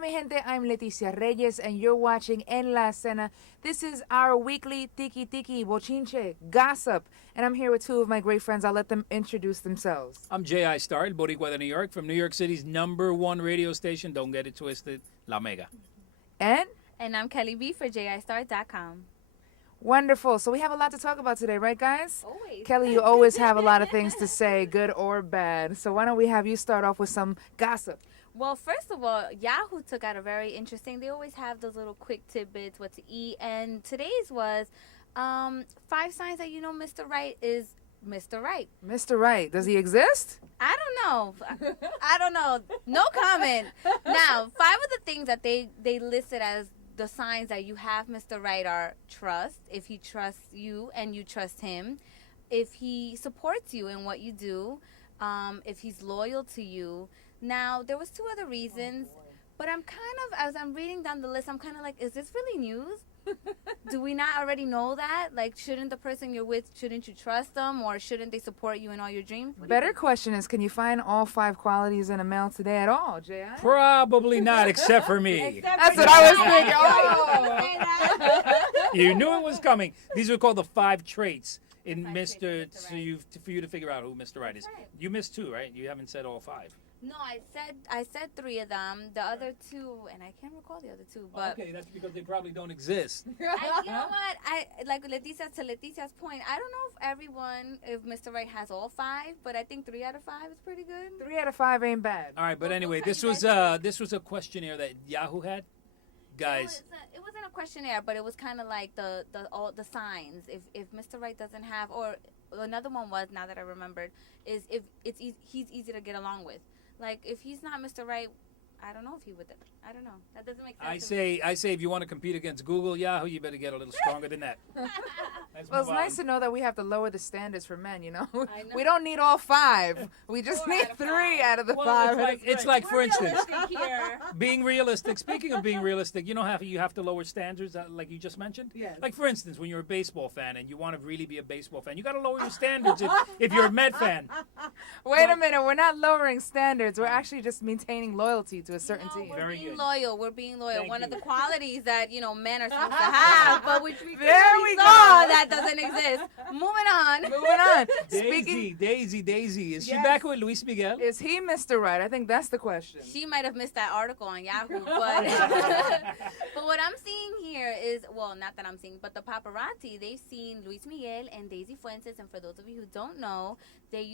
mi gente, I'm Leticia Reyes, and you're watching En La Escena. This is our weekly Tiki Tiki, bochinche, gossip, and I'm here with two of my great friends. I'll let them introduce themselves. I'm J.I. Starr, el Boricua de New York, from New York City's #1 radio station. Don't get it twisted, La Mega. And I'm Kelly B for JIStar.com. Wonderful. So we have a lot to talk about today, right, guys? Always. Kelly, you always have a lot of things to say, good or bad. So why don't we have you start off with some gossip? Well, first of all, Yahoo took out a very interesting. They always have those little quick tidbits, what to eat. And today's was 5 signs that you know Mr. Right is Mr. Right. Mr. Right, does he exist? I don't know. I don't know. No comment. Now, 5 of the things that they listed as the signs that you have Mr. Right are trust, if he trusts you and you trust him, if he supports you in what you do, if he's loyal to you. Now, there was 2 other reasons, but I'm kind of, as I'm reading down the list, I'm kind of like, is this really news? Do we not already know that? Like, shouldn't the person you're with, shouldn't you trust them, or shouldn't they support you in all your dreams? Better question is, can you find all 5 qualities in a male today at all, J.I.? Probably not, except for me. That's what I was thinking. Oh. You knew it was coming. These are called the 5 traits in Five Mr. traits of Mr. Right. For you to figure out who Mr. Right is. Right. You missed 2, right? You haven't said all 5. No, I said 3 of them. The other 2, and I can't recall the other 2. But Okay, that's because they probably don't exist. you know what? I like Leticia's point. I don't know if Mr. Right has all 5, but I think 3 out of 5 is pretty good. 3 out of 5 ain't bad. All right, but Well, anyway, we'll this tell you was guys this was a questionnaire that Yahoo had. Guys, It wasn't a questionnaire, but it was kind of like all the signs. If Mr. Right doesn't have, or another one was, now that I remembered, is if he's easy to get along with. Like, if he's not Mr. Right, I don't know if he would. I don't know. That doesn't make sense. I say if you want to compete against Google, Yahoo, you better get a little stronger than that. Well, it's nice to know that we have to lower the standards for men, you know? I know. We don't need all 5. We just 4 need out of 3 5. out of the Well, 5. it's like, for instance, Here. being realistic. Speaking of being realistic, you know how you have to lower standards, like you just mentioned? Yes. Like, for instance, when you're a baseball fan and you want to really be a baseball fan, you got to lower your standards if you're a Met fan. Wait a minute, we're not lowering standards. We're actually just maintaining loyalty to a certain No, team. we're Very being good. loyal. We're being loyal. Thank One of you. the qualities that, men are supposed to have, but which we There clearly we saw go. that doesn't exist. Moving on. Moving on. Daisy. Is she Yes. back with Luis Miguel? Is he Mr. Right? I think that's the question. She might have missed that article on Yahoo, but but what I'm seeing here is, well, not that I'm seeing, but the paparazzi, they've seen Luis Miguel and Daisy Fuentes, and for those of you who don't know, they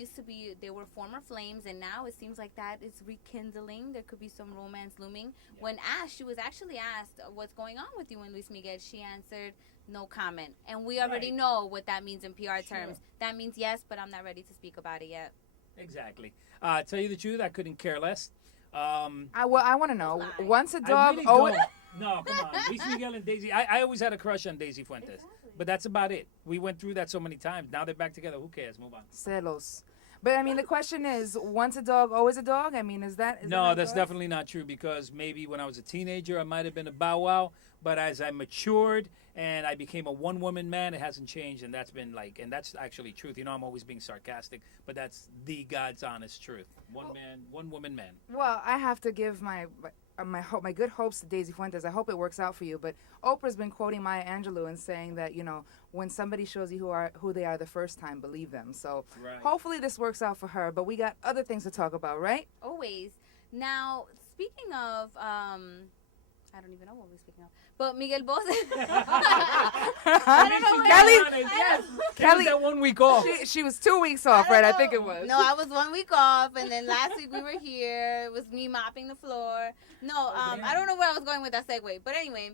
were former flames, and now it seems like that is rekindling. There could be some romance looming. Yeah. When she was actually asked, what's going on with you and Luis Miguel, she answered, no comment. And we already Right. know what that means in PR Sure. terms. That means yes, but I'm not ready to speak about it yet. Exactly. Tell you the truth, I couldn't care less. I want to know. Lie. Once a I dog, really oh, don't. No, come on. Luis Miguel and Daisy. I always had a crush on Daisy Fuentes. Exactly. But that's about it. We went through that so many times. Now they're back together. Who cares? Move on. celos. But I mean, the question is, once a dog, always a dog? I mean, is that No, that that's correct? definitely not true because maybe when I was a teenager, I might have been a bow wow. But as I matured and I became a one-woman man, it hasn't changed. And that's been and that's actually truth. You know, I'm always being sarcastic, but that's the God's honest truth. One man, one woman man. Well, I have to give my good hopes to Daisy Fuentes. I hope it works out for you. But Oprah's been quoting Maya Angelou and saying that, when somebody shows you who they are the first time, believe them. So Right. hopefully this works out for her. But we got other things to talk about, right? Always. Now, speaking of, I don't even know what we're speaking of, but Miguel Bosé. I don't know where- Kelly, Yes. Kelly, that 1 week off. she was 2 weeks off, right? I think it was. No, I was 1 week off, and then last week we were here. It was me mopping the floor. No, damn. I don't know where I was going with that segue, but anyway,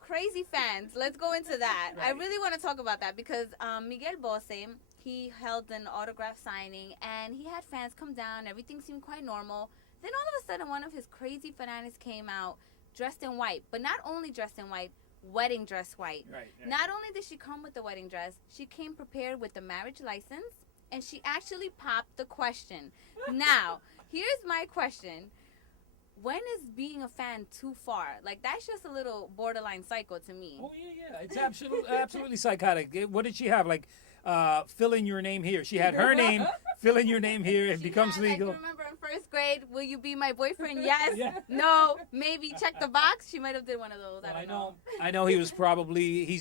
crazy fans. Let's go into that. I Right. really want to talk about that because Miguel Bosé, he held an autograph signing, and he had fans come down. Everything seemed quite normal. Then all of a sudden, one of his crazy fanatics came out dressed in white, but not only dressed in white, wedding dress white. Right. Not only did she come with the wedding dress, she came prepared with the marriage license, and she actually popped the question. Now, here's my question. When is being a fan too far? Like, that's just a little borderline psycho to me. Oh yeah. It's absolutely psychotic. What did she have? Fill in your name here. She had her name. Fill in your name here. It She becomes had, legal. Like, remember in first grade. Will you be my boyfriend? Yes. Yeah. No. Maybe. Check the box. She might have did one of those. I don't know. I know he's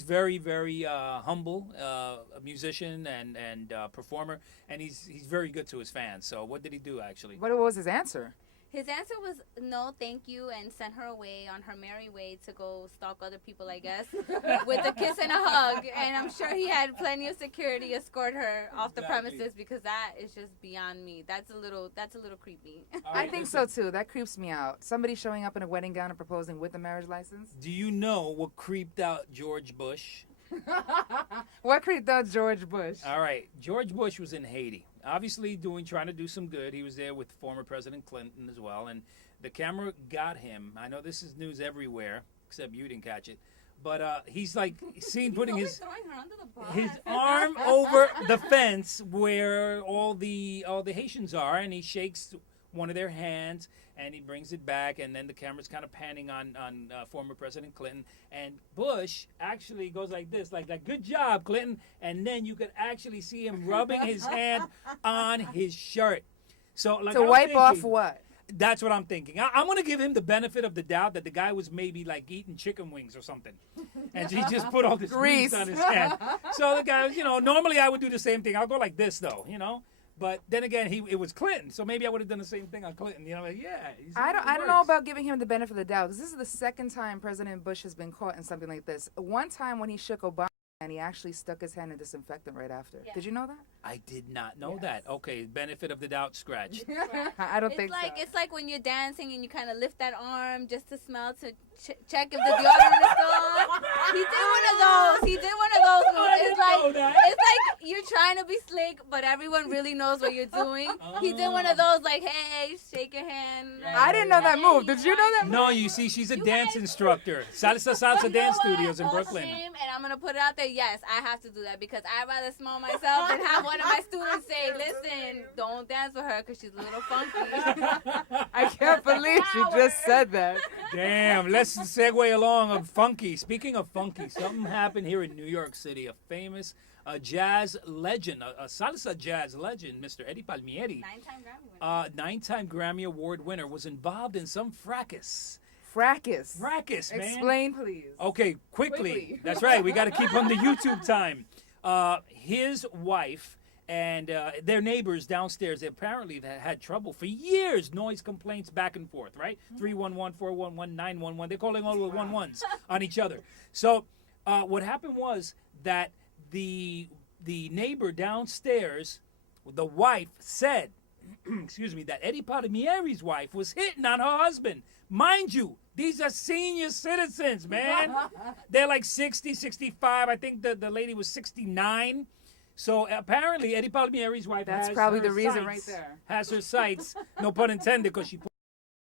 very, very humble, a musician and performer, and he's very good to his fans. So what did he do actually? What was his answer? His answer was no, thank you, and sent her away on her merry way to go stalk other people, I guess, with a kiss and a hug. And I'm sure he had plenty of security escort her off the premises, because that is just beyond me. That's a little creepy. I think so too. That creeps me out. Somebody showing up in a wedding gown and proposing with a marriage license. Do you know what creeped out George Bush? What creeped out George Bush? All right, George Bush was in Haiti, obviously trying to do some good. He was there with former President Clinton as well, and the camera got him. I know this is news everywhere, except you didn't catch it. But he's like seen putting his arm over the fence where all the Haitians are, and he shakes one of their hands, and he brings it back, and then the camera's kind of panning on former President Clinton, and Bush actually goes like this, like good job, Clinton, and then you could actually see him rubbing his hand on his shirt. So like to wipe off what? That's what I'm thinking. I'm going to give him the benefit of the doubt that the guy was maybe like eating chicken wings or something. And he just put all this grease on his hand. So the guy, normally I would do the same thing. I'll go like this though, But then again, it was Clinton, so maybe I would have done the same thing on Clinton. I don't know about giving him the benefit of the doubt, because this is the second time President Bush has been caught in something like this. One time when he shook Obama, and he actually stuck his hand in disinfectant right after. Yeah. Did you know that? I did not know that. Okay, benefit of the doubt scratch. I don't think so. It's like when you're dancing and you kind of lift that arm just to smell to check if the deodorant is still on. He did one of those. It's like you're trying to be slick, but everyone really knows what you're doing. He did one of those, like, hey, shake your hand. I didn't know that move. Did you know that move? No, you see, she's a dance instructor. Salsa Dance Studios in Brooklyn. And I'm going to put it out there. Yes, I have to do that, because I'd rather smell myself than have one of my students say, listen, don't dance with her because she's a little funky. I can't believe she just said that. Damn, let's segue along of funky. Speaking of funky, something happened here in New York City. A famous jazz legend, a salsa jazz legend, Mr. Eddie Palmieri, nine-time Grammy Award winner, was involved in some fracas. Fracas, man. Explain, please. Okay, quickly. That's right. We got to keep on the YouTube time. His wife and their neighbors downstairs, they apparently had trouble for years. Noise complaints back and forth, right? 311, 411, 911. They're calling all the 11s on each other. So what happened was that the neighbor downstairs, the wife, said, excuse me, that Eddie Palmieri's wife was hitting on her husband. Mind you, these are senior citizens, man. They're like 60, 65. I think the lady was 69. So apparently Eddie Palmieri's wife has probably the reason sights, right there. Has her sights, no pun intended, because she put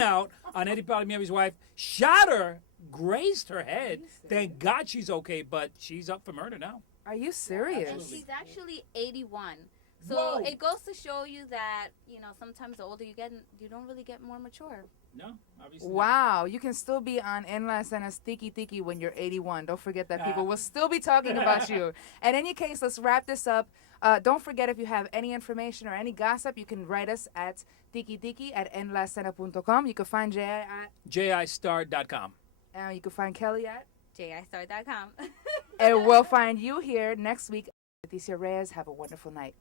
out on Eddie Palmieri's wife, shot her, grazed her head. Thank God she's okay, but she's up for murder now. Are you serious? And she's actually 81. So it goes to show you that, sometimes the older you get, you don't really get more mature. No, obviously. Wow, you can still be on En La Escena's Tiki Tiki when you're 81. Don't forget that people will still be talking about you. In any case, let's wrap this up. Don't forget, if you have any information or any gossip, you can write us at tikitiki@enlaescena.com. You can find Jay at JIStarr.com. You can find Kelly at JIStarr.com. And we'll find you here next week. Leticia Reyes, have a wonderful night.